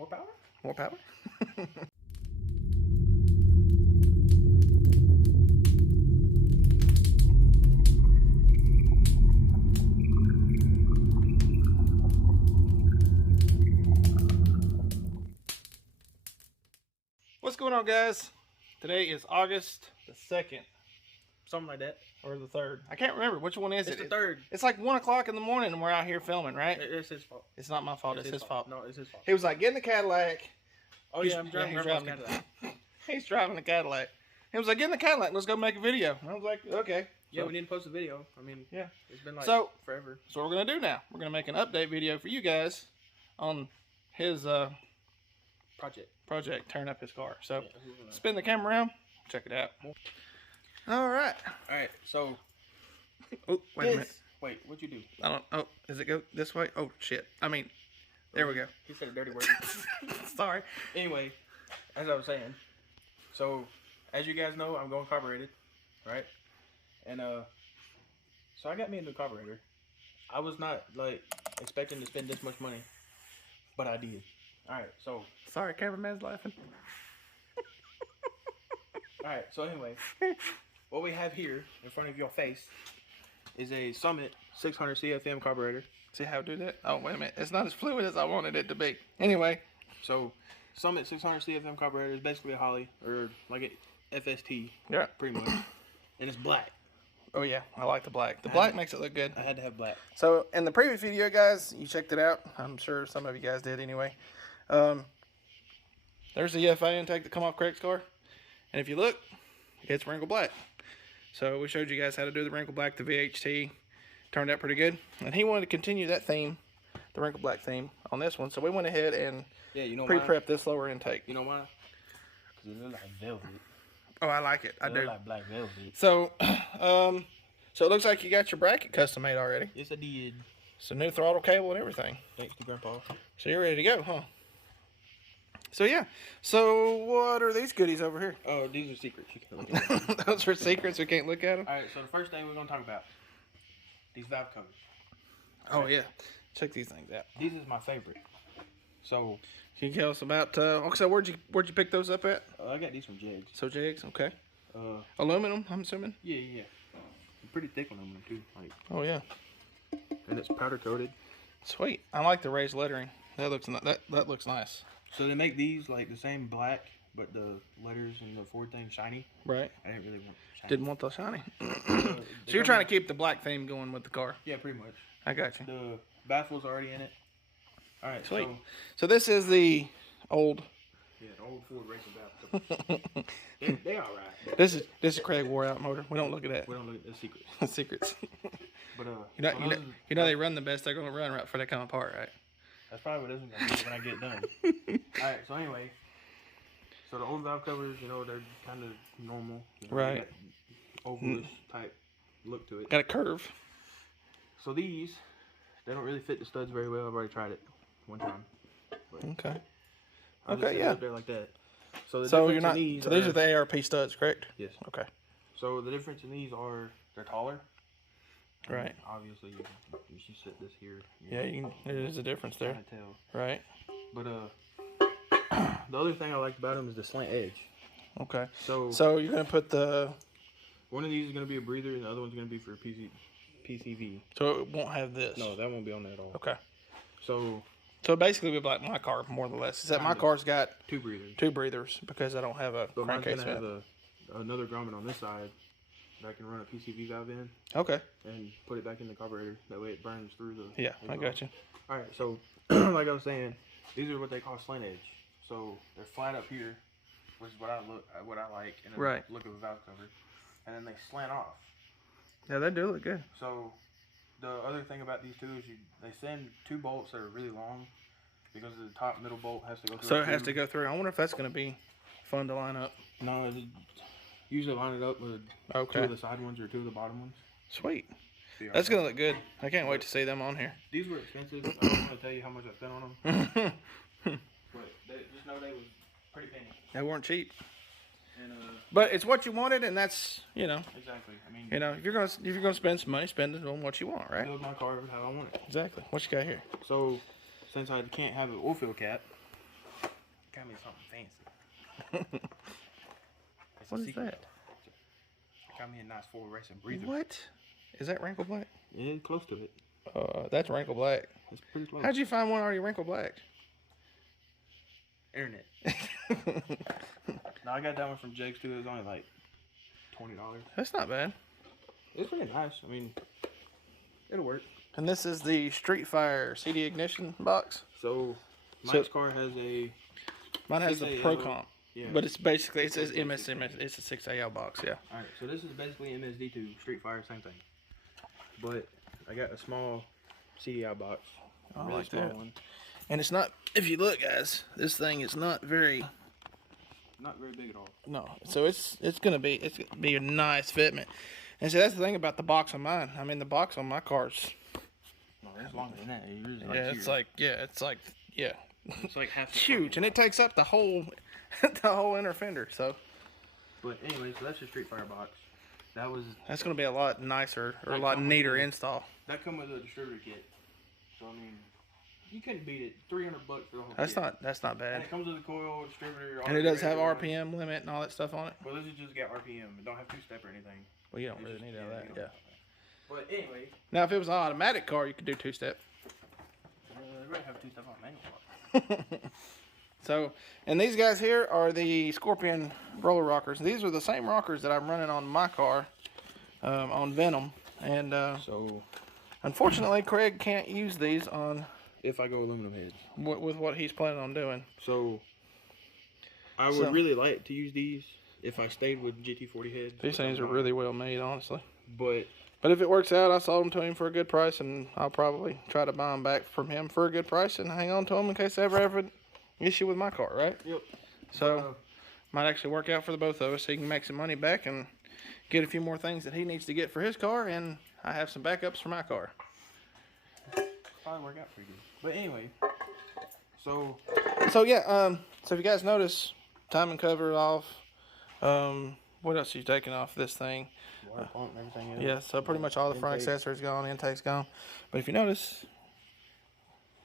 More power? More power. What's going on, guys? Today is August the 2nd. Something like that. Or the 3rd. I can't remember. Which one is it? It's the 3rd. It's like 1 o'clock in the morning and we're out here filming, right? It's his fault. It's not my fault. It's his fault. No, it's his fault. He was like, get in the Cadillac. Oh, yeah, I'm driving he's Grandpa's Cadillac. He's driving the Cadillac. He was like, get in the Cadillac. Let's go make a video. And I was like, okay. Yeah, So, we need to post a video. I mean, yeah. It's been like forever. So what we're going to do now, we're going to make an update video for you guys on his project, tearing up his car. So Yeah, spin the camera around. Check it out. All right. All right, so. Oh, wait a minute. Wait, what'd you do? I don't. Oh, does it go this way? Oh shit. I mean, there we go. He said a dirty word. Sorry. Anyway, as I was saying, so as you guys know, I'm going carbureted, right? And so I got me a new carburetor. I was not like expecting to spend this much money, but I did. All right, so. Sorry, cameraman's laughing. All right, so anyway, what we have here in front of your face is a Summit 600 CFM carburetor. See how I do that? Oh, wait a minute. It's not as fluid as I wanted it to be. Anyway. So, Summit 600 CFM carburetor is basically a Holly, or like a FST. Yeah. Pretty much. And it's black. Oh, yeah. I like the black. The black makes it look good. I had to have black. So, in the previous video, guys, you checked it out. I'm sure some of you guys did anyway. There's the EFA intake that come off Craig's car. And if you look, it's wrinkle black. So we showed you guys how to do the wrinkle black, the VHT. Turned out pretty good. And he wanted to continue that theme, the wrinkle black theme, on this one. So we went ahead and pre-prepped this lower intake. You know why? Because it looks like velvet. Oh, I like it. I do. Like black velvet. So, so it looks like you got your bracket custom made already. Yes, I did. So new throttle cable and everything. Thanks to Grandpa. So you're ready to go, huh? So yeah. So what are these goodies over here? Oh, these are secrets. You can't look at them. Those are secrets. We can't look at them. All right. So the first thing we're gonna talk about these valve covers. Oh yeah. Check these things out. These is my favorite. So can you tell us about? So where'd you pick those up at? I got these from Jegs. So Jegs, okay. Aluminum, I'm assuming. Yeah. Pretty thick aluminum too. Like. Oh yeah. And it's powder coated. Sweet. I like the raised lettering. That looks nice. So they make these like the same black, but the letters and the Ford thing shiny. Right. I didn't really want shiny. Didn't want the shiny. So you're trying to keep the black theme going with the car. Yeah, pretty much. I got you. The baffles are already in it. All right. Sweet. So this is the old. Yeah, the old Ford racing baffles. they all right. This is Craig wore out motor. We don't look at that. We don't look at the secrets. Secrets. But you know they run the best. They're gonna run right before they come apart, right? That's probably what isn't gonna be when I get done. All right. So anyway, so the old valve covers, you know, they're kind of normal. You know, right. Ovalish type look to it. Got a curve. So these, they don't really fit the studs very well. I've already tried it one time. But okay. Okay. Yeah. They're like that. So you're not. So these are the ARP studs, correct? Yes. Okay. So the difference in these are they're taller. Right. Obviously, you set this here. Yeah, there is a difference there. Kind of tell. Right. But the other thing I liked about them is the slant edge. Okay. So you're gonna put the. One of these is gonna be a breather, and the other one's gonna be for PCV. So it won't have this. No, that won't be on there at all. Okay. So basically, we'll be like my car more or less. Except my car's got two breathers. Two breathers because I don't have a but crankcase. Mine's gonna have another grommet on this side that I can run a PCV valve in. Okay. And put it back in the carburetor. That way it burns through the. Yeah, I got you. All right, so like I was saying, these are what they call slant edge. So they're flat up here, which is what I like, and then right. Look of a valve cover, and then they slant off. Yeah, they do look good. So the other thing about these two is they send two bolts that are really long because the top middle bolt has to go through. So it has to go through. I wonder if that's going to be fun to line up. No, usually line it up with two of the side ones or two of the bottom ones. Sweet. That's going to look good. I can't wait to see them on here. These were expensive. I'm not going to tell you how much I spent on them. But just know they was pretty penny. They weren't cheap. And, but it's what you wanted, and that's, you know. Exactly. I mean, you know, if you're gonna spend some money, spend it on what you want, right? Build my car how I want it. Exactly. What you got here? So, since I can't have an oil fill cap, got me something fancy. It's What a is secret, that? though. I got me a nice full racing breather. What? Is that wrinkle black? Yeah, close to it. That's wrinkle black. It's pretty close. How'd you find one already wrinkle black? Internet. No, I got that one from Jake's too. It was only like $20. That's not bad. It's pretty nice. I mean, it'll work. And this is the Street Fire CD ignition box. So, Mike's car has a... Mine has the 6AL. Pro Comp. Yeah. But it's basically, it says MSM. It's a 6AL box, yeah. Alright, so this is basically MSD2, Street Fire, same thing. But I got a small CDI box. I Really like small that. one. And it's not, if you look, guys, this thing is not very... Not very big at all. No, so it's gonna be a nice fitment. And so that's the thing about the box on mine. I mean, the box on my car's... No, it's longer than that. Yours is It's like it's like half. it's huge, and it takes up the whole the whole inner fender. So, But anyway, so that's your Street Fire box. that's gonna be a lot nicer or a That lot come with neater the- install. That come with a distributor kit. So I mean, you couldn't beat it. $300 for the whole That's kit. not And bad. it comes with a coil distributor. And it does have RPM. RPM limit and all that stuff on it. Well, this is just got RPM. It don't have two-step or anything. Well, you don't It's really just- need all that. you Yeah. don't. But anyway, Now, if it was an automatic car, you could do two-step. they really have two-step on manual. So, and these guys here are the Scorpion roller rockers. These are the same rockers that I'm running on my car, on Venom. And So unfortunately, Craig can't use these on if I go aluminum heads, with what he's planning on doing. so I would really like to use these if I stayed with GT40 heads. These things are really well made, honestly. But if it works out, I sold them to him for a good price, and I'll probably try to buy them back from him for a good price and hang on to them in case I ever have an issue with my car, right? Yep. So, might actually work out for the both of us. He can make some money back and get a few more things that he needs to get for his car, and I have some backups for my car. Probably work out pretty good. But anyway, so So yeah, so if you guys notice, timing cover off. What else are you taking off this thing? water pump and everything else. Yeah, so pretty much all the front Intake. accessories gone, intake's gone. But if you notice,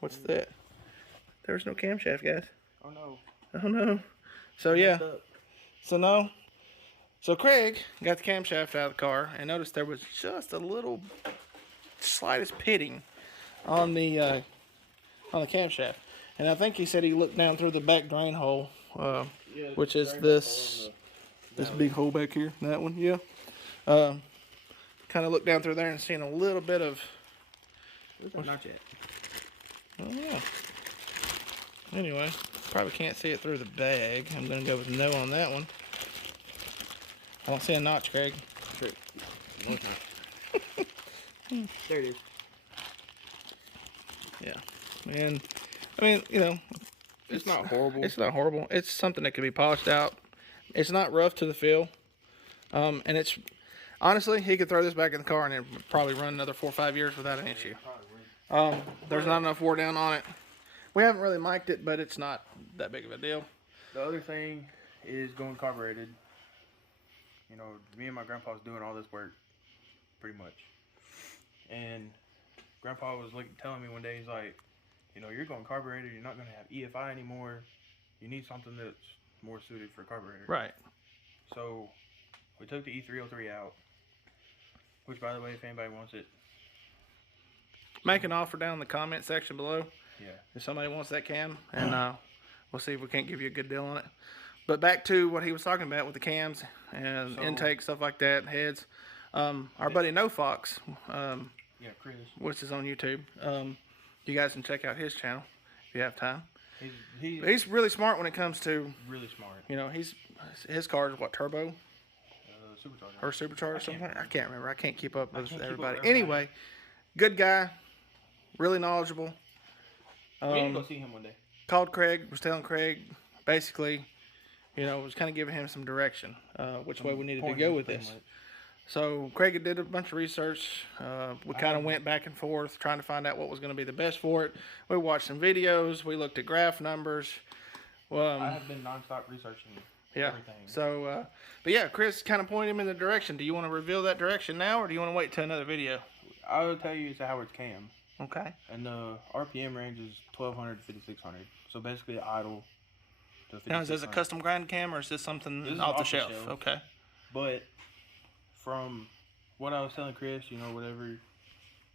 what's that? There's no camshaft, guys. Oh no. Oh no. So yeah, Messed up. so no. So Craig got the camshaft out of the car and noticed there was just a little slightest pitting on the camshaft. And I think he said he looked down through the back drain hole, Yeah, which is drain this hole this big hole back here, that one, yeah. Kind of looked down through there and seen a little bit of, Not yet. oh yeah. Anyway, probably can't see it through the bag. I'm gonna go with no on that one. I don't see a notch, Craig. Sure. No, it's not. There it is. Yeah, and I mean, you know, It's not horrible. It's not horrible. It's something that can be polished out. It's not rough to the feel. And it's honestly, he could throw this back in the car and it would probably run another 4 or 5 years without an issue. There's not enough wore down on it. We haven't really mic'd it, but it's not that big of a deal. The other thing is going carbureted. You know, me and my grandpa was doing all this work, pretty much. And grandpa was telling me one day, he's like, you know, you're going carbureted, you're not going to have EFI anymore. You need something that's more suited for carburetor. Right. So we took the E303 out, which, by the way, if anybody wants it, Make an offer down in the comment section below yeah. if somebody wants that cam, and we'll see if we can't give you a good deal on it. But back to what he was talking about with the cams and intake, stuff like that, heads. Our buddy No Fox, Yeah, Chris. which is on YouTube, you guys can check out his channel if you have time. He's He's really smart when it comes to, really smart. you know, his car is what, turbo Supercharger. or supercharged or something? I can't remember. I can't keep up with keep up with everybody. everybody. Anyway, good guy, really knowledgeable. We need to go see him one day. Called Craig, was telling Craig, basically, you know, was kind of giving him some direction, which way we needed to go with Pretty this. much. So Craig did a bunch of research. We kind of went back and forth trying to find out what was going to be the best for it. We watched some videos. We looked at graph numbers. I have been nonstop researching Yeah. everything. So, but yeah, Chris kind of pointed him in the direction. Do you want to reveal that direction now, or do you want to wait till another video? I will tell you it's a Howard's cam. Okay. And the RPM range is 1200 to 5600. So basically idle Now, is this a custom grind cam or is this something This is off the shelf? Okay. But from what I was telling Chris, you know, whatever,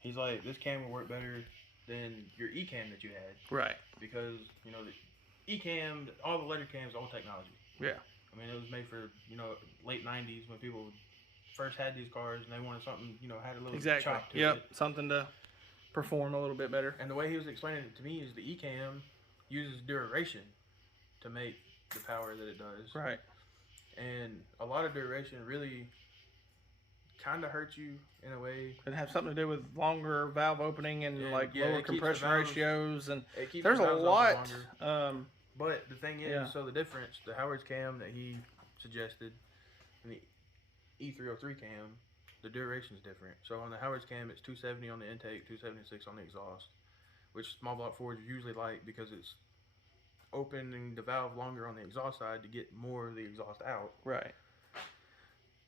he's like, this cam will work better than your E-cam that you had. Right. Because, you know, the E-cam, all the letter cams, old technology. Yeah. I mean, it was made for, you know, late 90s when people first had these cars and they wanted something, you know, had a little chop to it. Something to perform a little bit better. And the way he was explaining it to me is the E-cam uses duration to make the power that it does. Right. And a lot of duration really kind of hurts you in a way. It has something to do with longer valve opening and lower compression ratios, and there's a lot. But the thing is, so the difference, the Howard's cam that he suggested, and the E303 cam, the duration is different. So on the Howard's cam, it's 270 on the intake, 276 on the exhaust, which small block Fords usually like because it's opening the valve longer on the exhaust side to get more of the exhaust out. Right.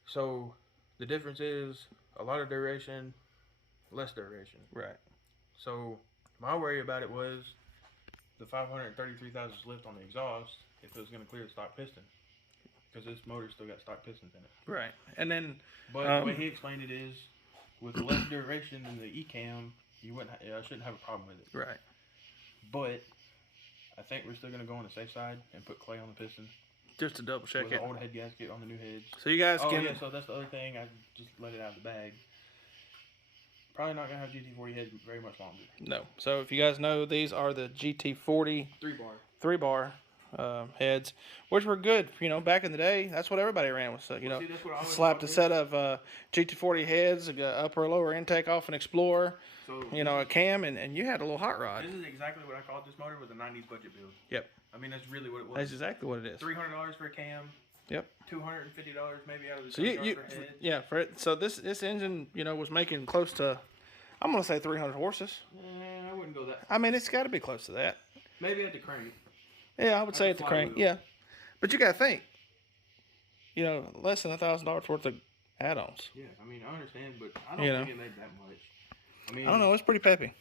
So the difference is a lot of duration, less duration. Right. So my worry about it was the 533 thousandths lift on the exhaust if it was going to clear the stock piston, because this motor still got stock pistons in it. Right. And then, but the way he explained it is, with less duration than the E-cam, I shouldn't have a problem with it. Right. But I think we're still going to go on the safe side and put clay on the piston. Just to double check with it. The old head gasket on the new heads. So you guys can. Oh yeah, so that's the other thing. I just let it out of the bag. Probably not gonna have GT40 head very much longer. No. So if you guys know, these are the GT40 3 bar heads, which were good. You know, back in the day, that's what everybody ran with. So, you know, slapped a set of GT40 heads, upper lower intake off an Explorer. So you know, a cam, and you had a little hot rod. This is exactly what I called this motor with a 90s budget build. Yep. I mean, that's really what it was. That's exactly what it is. $300 for a cam. Yep. $250 maybe out of the for head. Yeah, for it. So this engine, you know, was making close to, I'm gonna say 300 horses. I wouldn't go that. I mean, it's got to be close to that. Maybe at the crank. Yeah, I would say at the crank. Yeah, but you gotta think. You know, less than $1,000 worth of add-ons. Yeah, I mean, I understand, but I don't think it made that much. I mean, I don't know. It's pretty peppy.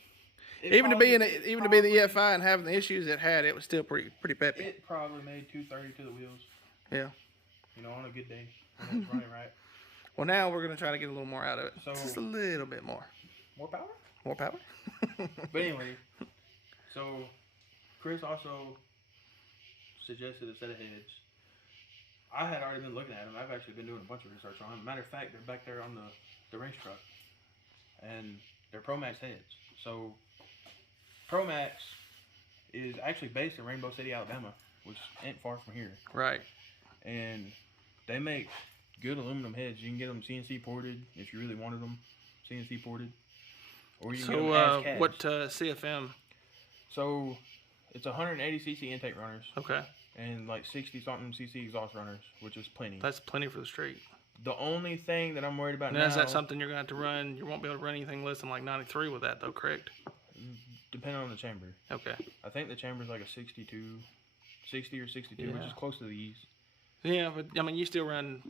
Even to be the EFI and having the issues it had, it was still pretty peppy. It probably made 230 to the wheels. Yeah. You know, on a good day, when it's running right. Well, now we're gonna try to get a little more out of it. So, just a little bit more. More power? More power. But anyway, so Chris also suggested a set of heads. I had already been looking at them. I've actually been doing a bunch of research on them. Matter of fact, they're back there on the race truck, and they're ProMax heads. So ProMax is actually based in Rainbow City, Alabama, which ain't far from here. Right. And they make good aluminum heads. You can get them CNC ported if you really wanted them CNC ported, or you can get them as cabs. What CFM? So it's 180cc intake runners. Okay. And like 60-something cc exhaust runners, which is plenty. That's plenty for the street. The only thing that I'm worried about now... Is that something you're going to have to run? You won't be able to run anything less than like 93 with that, though, correct? Depending on the chamber. Okay. I think the chamber's like a 60 or 62, which is close to these. Yeah, but I mean, you still run...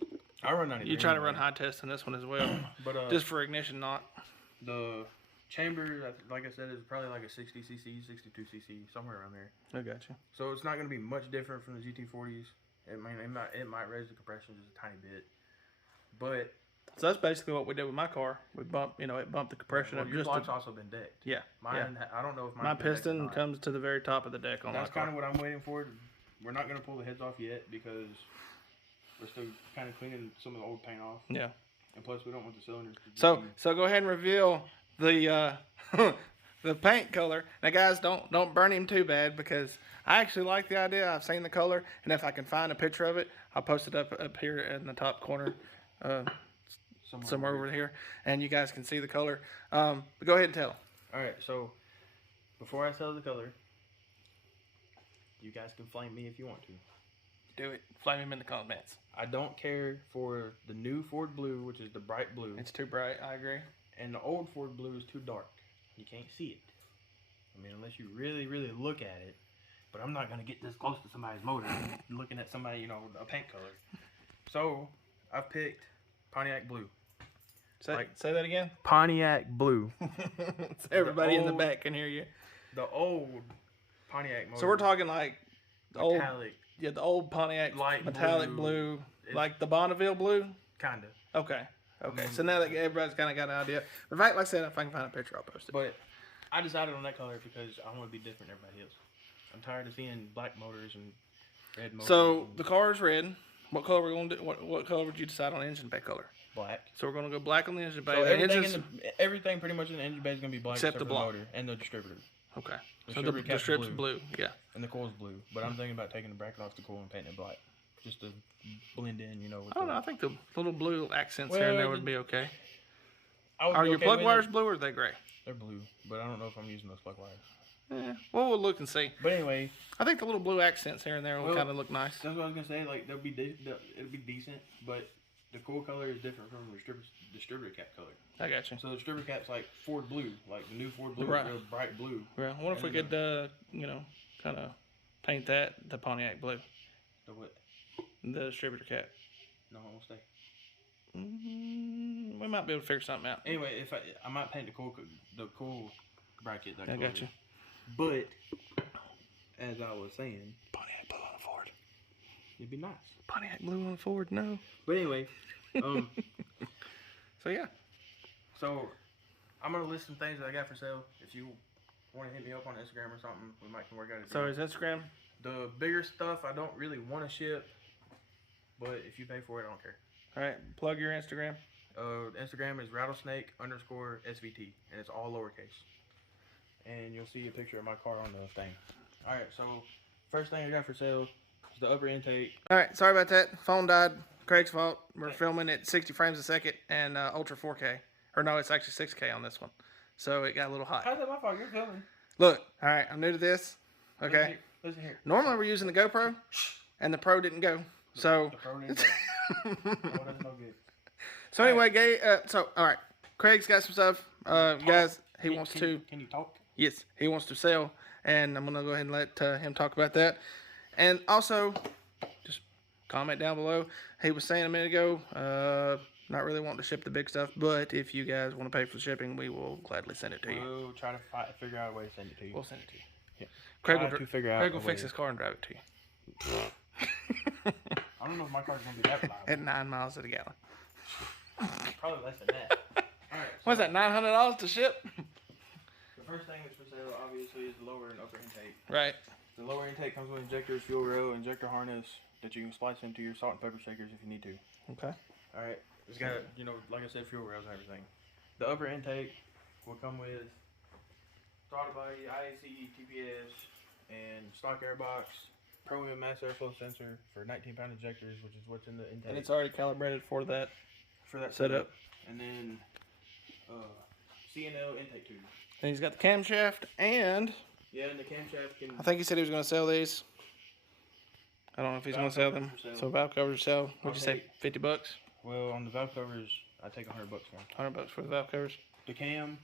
I run 93. You try to run high test in this one as well. But just for ignition, not... The chamber, like I said, is probably like a 60cc, 62cc, somewhere around there. I got you. So it's not going to be much different from the GT40s. It might raise the compression just a tiny bit. But so that's basically what we did with my car. We bumped, it bumped the compression up. Your block's also been decked. Yeah. Mine, I don't know if my piston comes to the very top of the deck on my car. That's kind of what I'm waiting for. We're not going to pull the heads off yet because we're still kind of cleaning some of the old paint off. Yeah. And plus, we don't want the cylinders to So go ahead and reveal the the paint color. Now, guys, don't burn him too bad because I actually like the idea. I've seen the color, and if I can find a picture of it, I'll post it up here in the top corner, somewhere over here, and you guys can see the color. But go ahead and tell. All right. So before I tell the color, you guys can flame me if you want to. Do it. Flame him in the comments. I don't care for the new Ford Blue, which is the bright blue. It's too bright. I agree. And the old Ford Blue is too dark. You can't see it. I mean, unless you really, really look at it. But I'm not going to get this close to somebody's motor looking at somebody, a paint color. So, I've picked Pontiac Blue. Say that again? Pontiac Blue. So everybody in the back can hear you. The old Pontiac motor. So we're talking like metallic, the old Pontiac Light metallic blue, like the Bonneville blue. Kinda. Okay. So now that everybody's kind of got an idea. In fact, like I said, if I can find a picture, I'll post it. But I decided on that color because I want to be different than everybody else. I'm tired of seeing black motors and red motors. So the car is red. What color are we going to do? What color would you decide on engine bay color? Black. So we're going to go black on the engine bay. So everything pretty much in the engine bay is going to be black except the block. motor and the distributor. Okay. The so the strip's blue. Yeah. And the coil's blue. But I'm thinking about taking the bracket off the coil and painting it black. Just to blend in, you know. I don't know. I think the little blue accents here and there would be okay. Are your plug wires blue or are they gray? They're blue, but I don't know if I'm using those plug wires. Yeah. Well, we'll look and see. But anyway, I think the little blue accents here and there will kind of look nice. That's what I was gonna say. Like it'll be decent, but the coil color is different from the distributor cap color. I got you. So the distributor cap's like Ford blue, like the new Ford blue, right. Real bright blue. Well, I wonder if we could, kind of paint that the Pontiac blue. The what? The distributor cap. No, I won't stay. We might be able to figure something out. Anyway, if I might paint the coil bracket. I got you. But as I was saying, Pontiac blue on a Ford. It'd be nice. Pontiac blue on a Ford, no. But anyway, so yeah. So I'm gonna list some things that I got for sale. If you want to hit me up on Instagram or something, we might can work out. So is Instagram? The bigger stuff I don't really want to ship, but if you pay for it, I don't care. All right, plug your Instagram. Instagram is rattlesnake_SVT, and it's all lowercase. And you'll see a picture of my car on the thing. All right, so first thing I got for sale is the upper intake. All right, sorry about that. Phone died. Craig's fault. We're filming at 60 frames a second and ultra 4K. Or no, it's actually 6K on this one. So it got a little hot. How's that my fault? You're filming. Look, all right, I'm new to this. Okay. Listen here. Normally we're using the GoPro, and the Pro didn't go. So. The Pro didn't go. Oh, that's no good. So anyway, all right, Craig's got some stuff. Guys, he wants to. Can you talk? Yes, he wants to sell, and I'm gonna go ahead and let him talk about that. And also, just comment down below. He was saying a minute ago, not really wanting to ship the big stuff, but if you guys want to pay for the shipping, we will gladly send it to you. We'll try to figure out a way to send it to you. We'll send it to you. Yeah. Craig will fix his car and drive it to you. I don't know if my car's gonna be that loud. At 9 miles a gallon. Probably less than that. All right. What's that? $900 to ship? The first thing that's for sale, obviously, is the lower and upper intake. Right. The lower intake comes with injectors, fuel rail, injector harness that you can splice into your salt and pepper shakers if you need to. Okay. All right. It's got, like I said, fuel rails and everything. The upper intake will come with throttle body, IAC, TPS, and stock airbox, premium mass airflow sensor for 19-pound injectors, which is what's in the intake. And it's already calibrated for that. For that setup. And then CNL intake tube. And he's got the camshaft and. Yeah, and the camshaft can. I think he said he was going to sell these. I don't know if he's going to sell them. So valve covers sell. What'd you say? $50? Well, on the valve covers, I take $100 for them. $100 for the valve covers. The cam,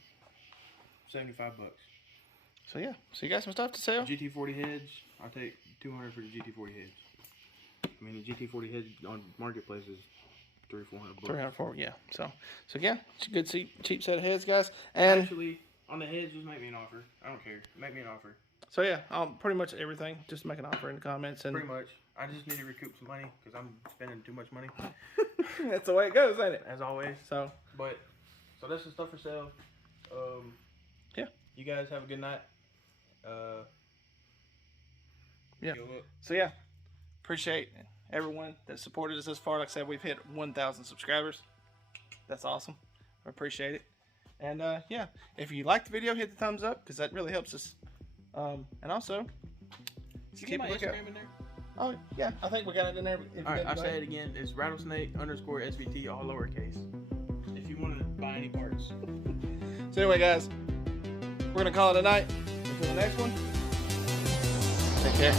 $75. So yeah, so you got some stuff to sell. GT40 heads, I take $200 for the GT40 heads. I mean, the GT40 heads on marketplace is $300 or $400. $300, yeah. So yeah, it's a good cheap set of heads, guys. And actually, on the heads, just make me an offer. I don't care. Make me an offer. So yeah, pretty much everything. Just make an offer in the comments and. Pretty much. I just need to recoup some money because I'm spending too much money. That's the way it goes, ain't it? As always. So that's the stuff for sale. Yeah. You guys have a good night. Yeah. So yeah, appreciate everyone that supported us this far. Like I said, we've hit 1,000 subscribers. That's awesome. I appreciate it. And yeah, if you like the video, hit the thumbs up because that really helps us. And also, keep a lookout. In there? Oh yeah, I think we got it in there. All right, I'll say it again. It's rattlesnake_SVT, all lowercase. If you want to buy any parts. So anyway, guys, we're gonna call it a night. Until the next one. Take care.